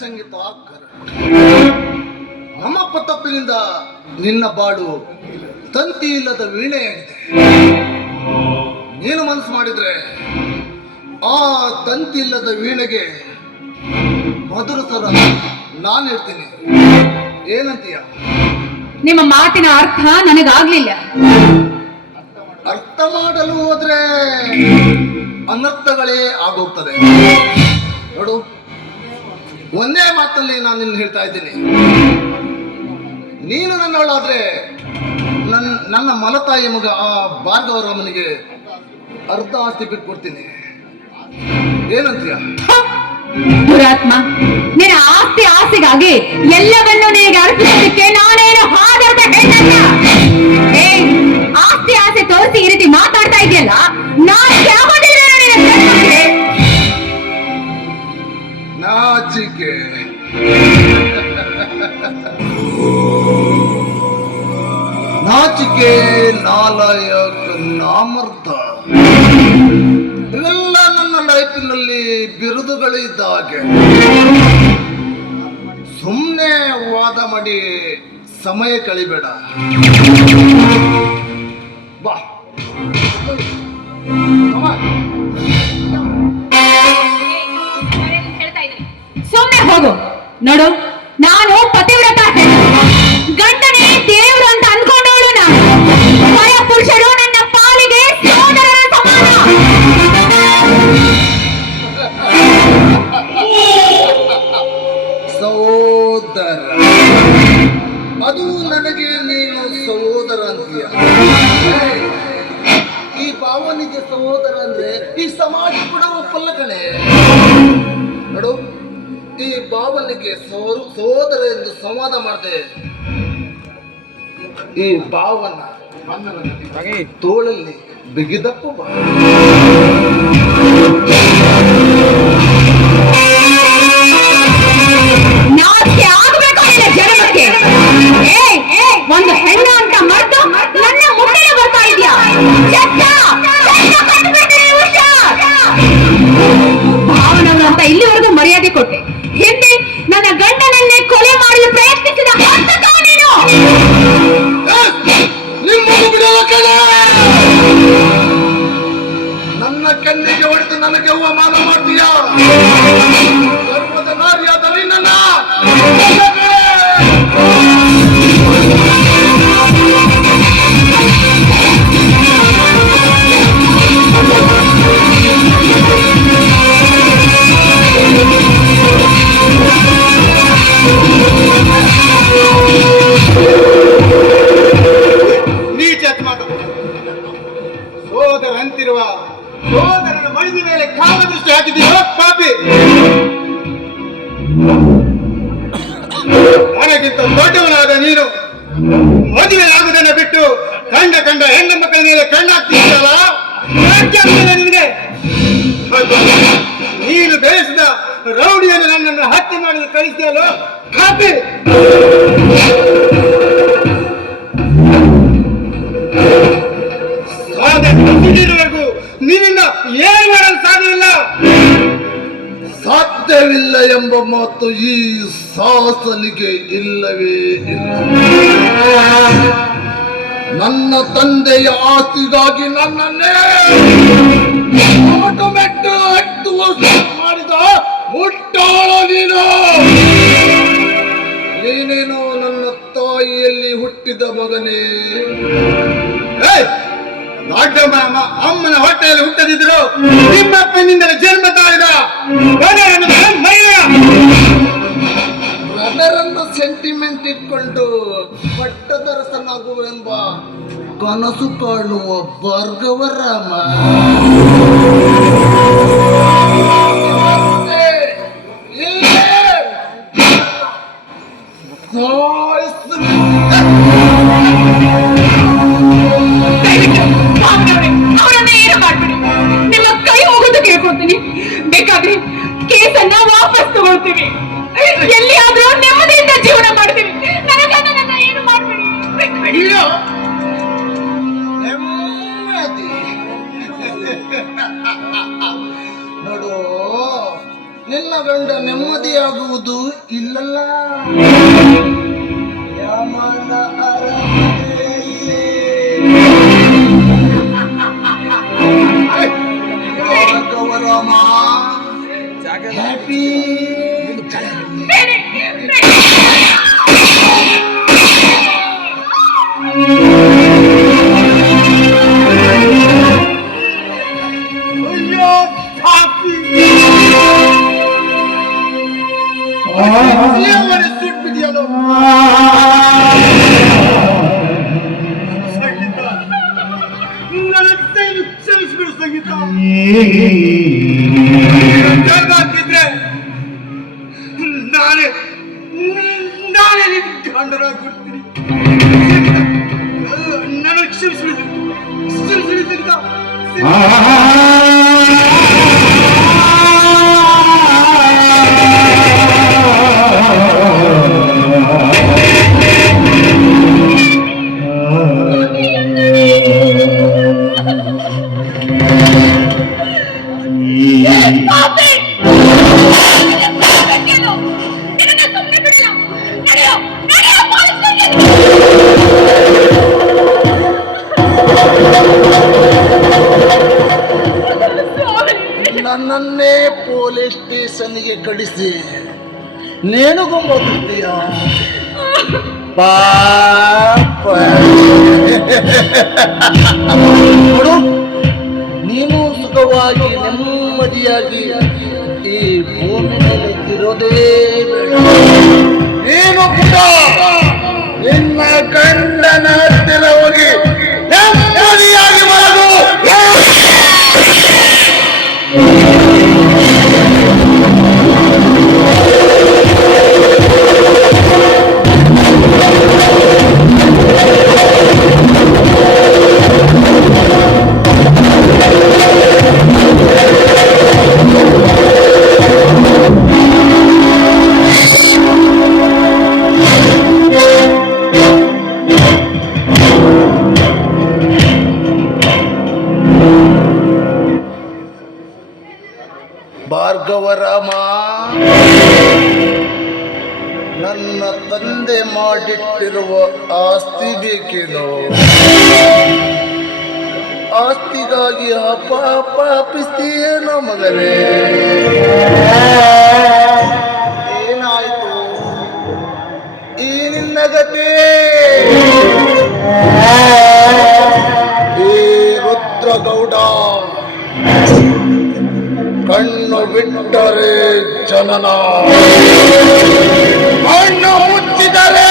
ಸಂಗೀತ ನಮ್ಮ ತಪ್ಪಿನಿಂದ ನಿನ್ನ ಬಾಳು ತಂತಿ ಇಲ್ಲದ ವೀಣೆಯಾಗಿದೆ. ನೀನು ಮನಸ್ಸು ಮಾಡಿದ್ರೆ ಆ ತಂತಿ ಇಲ್ಲದ ವೀಣೆಗೆ ಮಧುರ ಸ್ವರ ನಾನು ಇರ್ತೀನಿ. ಏನಂತೀಯ? ನಿಮ್ಮ ಮಾತಿನ ಅರ್ಥ ನನಗಾಗ್ಲಿಲ್ಲ. ಅರ್ಥ ಮಾಡಲು ಹೋದ್ರೆ ಅನರ್ಥಗಳೇ ಆಗೋಗ್ತದೆ. ನೋಡು, ಒಂದೇ ಮಾತಲ್ಲಿ ನಾನು ನಿನ್ನ ಹೇಳ್ತಾ ಇದ್ದೀನಿ. ನೀನು ನನ್ನವಳಾದ್ರೆ ನನ್ನ ಮಲತಾಯಿ ಮಗ ಆ ಭಾರ್ಗವರಾಮನಿಗೆ ಅರ್ಧ ಆಸ್ತಿ ಬಿಟ್ಕೊಡ್ತೀನಿ. ಏನಂತೀಯ? ಪುರಾತ್ಮ, ನಿನ್ನ ಆಸ್ತಿಗಾಗಿ ಎಲ್ಲವನ್ನೂ ನಿನಗೆ ಅರ್ಪಿಸೋದಕ್ಕೆ ನಾನೇನು ಹಾಗಾದ ಹೇಳಲ್ಲ. ಆಸ್ತಿ ತೋರಿಸಿ ಈ ರೀತಿ ಮಾತಾಡ್ತಾ ಇದೆಯಲ್ಲ, ನಾಚಿಕೆ. ನಾಚಿಕೆ, ನಾಲಾಯಕ, ನಾಮರ್ಥ ಇವೆಲ್ಲ ನನ್ನ ಲೈಫಿನಲ್ಲಿ ಬಿರುದುಗಳು ಇದ್ದ ಹಾಗೆ. ಸುಮ್ಮನೆ ವಾದ ಮಾಡಿ ಸಮಯ ಕಳಿಬೇಡ. ಬಾ, ಸುಮ್ಮನೆ ಹೋಗು. ನೋಡು, ನಾನು ಪತಿವ್ರತ ಗಂಡನೇ ದೇವರು ಅಂತ ಅನ್ಕೊಂಡವಳು. ನಾನು ಪುರುಷರು ನನ್ನ ಪಾಲಿಗೆ ಸೋದರರ ಸಮಾನ. ಸಹೋದರ, ಅದು ನನಗೆ ನೀನು ಸಹೋದರ ಅಂತೀಯ. ಈ ಭಾವನಿಗೆ ಸಹೋದರ ಅಂದ್ರೆ ಈ ಸಮಾಜ ಕೂಡ ಒಪ್ಪಲ್ಲ ಕಣೆ. ನೋಡು, ಈ ಭಾವನಿಗೆ ಸಹೋದರ ಎಂದು ಸಂವಾದ ಮಾಡಿದೆ. ಈ ಭಾವನ ತೋಳಲ್ಲಿ ಬಿಗಿದಪ್ಪು ಬಾ. ಒಂದು ಹೆಣ್ಣು ಅಂತ ಮರ್ತು ನನ್ನ ಮುಂದೆ ಬರ್ತಾ ಇದೆಯಾ? ಭಾವನವರು ಅಂತ ಇಲ್ಲಿವರೆಗೂ ಮರ್ಯಾದೆ ಕೊಟ್ಟೆ. ಹಿಂದೆ ನನ್ನ ಗಂಡನನ್ನೇ ಕೊಲೆ ಮಾಡಲು ಪ್ರಯತ್ನಿಸಿದ ನೀನು. ನನ್ನ ಕಣ್ಣಿಗೆ ಹೊಡೆದು ನನಗೆ ಅವಮಾನ ಮಾಡ್ತೀಯಾ? ಗರ್ಭದ ನಾರಿಯಾದಲ್ಲಿ ನನ್ನ ಸೋದರಂತಿರುವ ಸೋದರನ ಮೈದ ಮೇಲೆ ಕಾಮ ದೃಷ್ಟಿ ಹಾಕಿದ್ದೀರೋ ಪಾಪಿ. ನನಗಿಂತ ದೊಡ್ಡವನಾದ ನೀನು ಮದುವೆಯಾಗುವುದನ್ನು ಬಿಟ್ಟು ಕಂಡ ಹೆಣ್ಣು ಮಕ್ಕಳ ಮೇಲೆ ಕಣ್ಣಾಗ್ತಿದ್ದಲ್ಲ, ನಿನಗೆ ನೀನು ಬೆಳೆಸಿದ ರೌಡಿಯನ್ನು ನನ್ನನ್ನು ಹತ್ಯೆ ಮಾಡಲು ಕಳಿಸಿದಲ್ಲೋ ಪಾಪಿ. ನಿನ್ನಿಂದ ಏನು ಮಾಡಲು ಸಾಧ್ಯವಿಲ್ಲ ಎಂಬ ಮಾತು ಈ ಸಾಹಸನಿಗೆ ಇಲ್ಲವೇ ಇಲ್ಲ. ನನ್ನ ತಂದೆಯ ಆಸ್ತಿಗಾಗಿ ನನ್ನನ್ನೇ ಮೆಟ್ಟು ಹಟ್ಟುವ ಮಾಡಿದ ಮುಟ್ಟಾಳ ನೀನೇನೋ ನನ್ನ ತಾಯಿಯಲ್ಲಿ ಹುಟ್ಟಿದ ಮಗನೇ. ದೊಡ್ಡ ಅಮ್ಮನ ಹೊಟ್ಟೆಯಲ್ಲಿ ಹುಟ್ಟದಿದ್ರು ನಿಮ್ಮಪ್ಪನಿಂದಲೇ ಜನ್ಮ ತಾಳಿದ ಬ್ರದರನ್ನು ಸೆಂಟಿಮೆಂಟ್ ಇಟ್ಕೊಂಡು ಪಟ್ಟದರಸನಾಗುವೆಂಬ ಕನಸು ಕಾಣುವ ಭಾರ್ಗವರಾಮ. ನಿಮ್ಮ ಕೈ ಹೋಗೋದು ಕೇಳ್ಕೊಳ್ತೀನಿ. ಬೇಕಾದ್ರೆ ಕೇಸನ್ನ ವಾಪಸ್ ತಗೊಳ್ತೀವಿ. ಎಲ್ಲಿಯಾದ್ರೂ ನೆಮ್ಮದಿಯಿಂದ ಜೀವನ ಮಾಡ್ತೀವಿ. ನನ್ನ ಏನು ಮಾಡ್ಬೇಡಿ. ನೋಡು, ನಿನ್ನ ಗಂಡ ನೆಮ್ಮದಿಯಾಗುವುದು ಇಲ್ಲಲ್ಲ. ಯಮನ ಅರಮನೆಯಲ್ಲಿ ಭಾರ್ಗವರಾಮ ಹ್ಯಾಪಿ. ಹಾಕಿದ್ರೆ ನಾನೇ ನಾನೇ ಗಂಡರಾಗ್ಬಿಡ್ತೀನಿ. ನನಗೆ ಕ್ಷಮಿಸ್ಬಿಡಿ ತೆಗೆದ ನನ್ನನ್ನೇ ಪೊಲೀಸ್ ಸ್ಟೇಷನ್ಗೆ ಕಳಿಸಿ ನೇಣುಗೊಂಬೀಯ ಪಾಪ. ನೋಡು, ನೀನು ಸುಖವಾಗಿ ನೆಮ್ಮದಿಯಾಗಿ ಈ ಭೂಮಿ ಮೇಲೆ ಇರೋದೇ ಬೇಡ. ನೀನು ಕೂಡ ನಿನ್ನ ಗಂಡನ ಹತ್ತಿರ ಹೋಗಿ ನೆಮ್ಮದಿಯಾಗಿ ಬರಲು. ಭಾರ್ಗವರಾಮ, ನನ್ನ ತಂದೆ ಮಾಡಿಟ್ಟಿರುವ ಆಸ್ತಿ ಬೇಕೇನೋ? ಆಸ್ತಿಗಾಗಿ ಅಪಾಪಿಸ್ತೀಯೇನೋ ಮಗನೇ? ಏನಾಯ್ತು ಈ ನಿನ್ನ ಗತಿ? ಈ ರುದ್ರಗೌಡ ಕಣ್ಣು ಬಿಟ್ಟರೆ ಜನನ, ಕಣ್ಣು ಮುಚ್ಚಿದರೆ